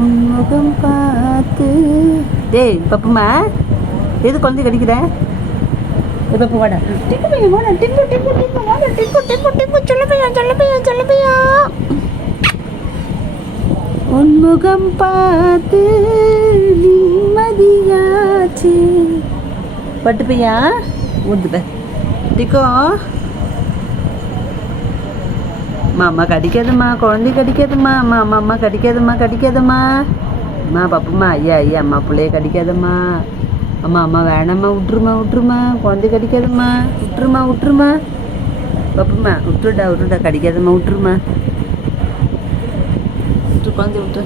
உன்முகம் பார்த்து. டேய் பப்புமா, எது குழந்தை கடிக்கிற? பப்பு வாடா, டிப்பு பையன் வாடா, டிப்பு டிப்பு டிப்பு வாடா, டிப்பு டிப்பு டிப்பு, சொல்ல பையா சொல்ல பையா சொல்ல பையா. உன்முகம் பார்த்து நிம்மதியாச்சு. பட்டு பையா ஊந்துப்ப டிக்கோ. மாமா கடிக்காதம்மா, குழந்தை கடிக்காதம்மா. அம்மா அம்மா அம்மா கடிக்காதம்மா கடிக்காதம்மா. அம்மா பப்புமா, ஐயா ஐயா அம்மா பிள்ளைய கடிக்காதம்மா. அம்மா அம்மா வேணாம்மா, விட்டுருமா விட்டுருமா, குழந்தை கடிக்காதம்மா, விட்டுருமா விட்டுருமா. பப்புமா விட்டுடா விட்டுடா, கடிக்காதம்மா, விட்டுருமா, விட்டு குழந்தை விட்டு.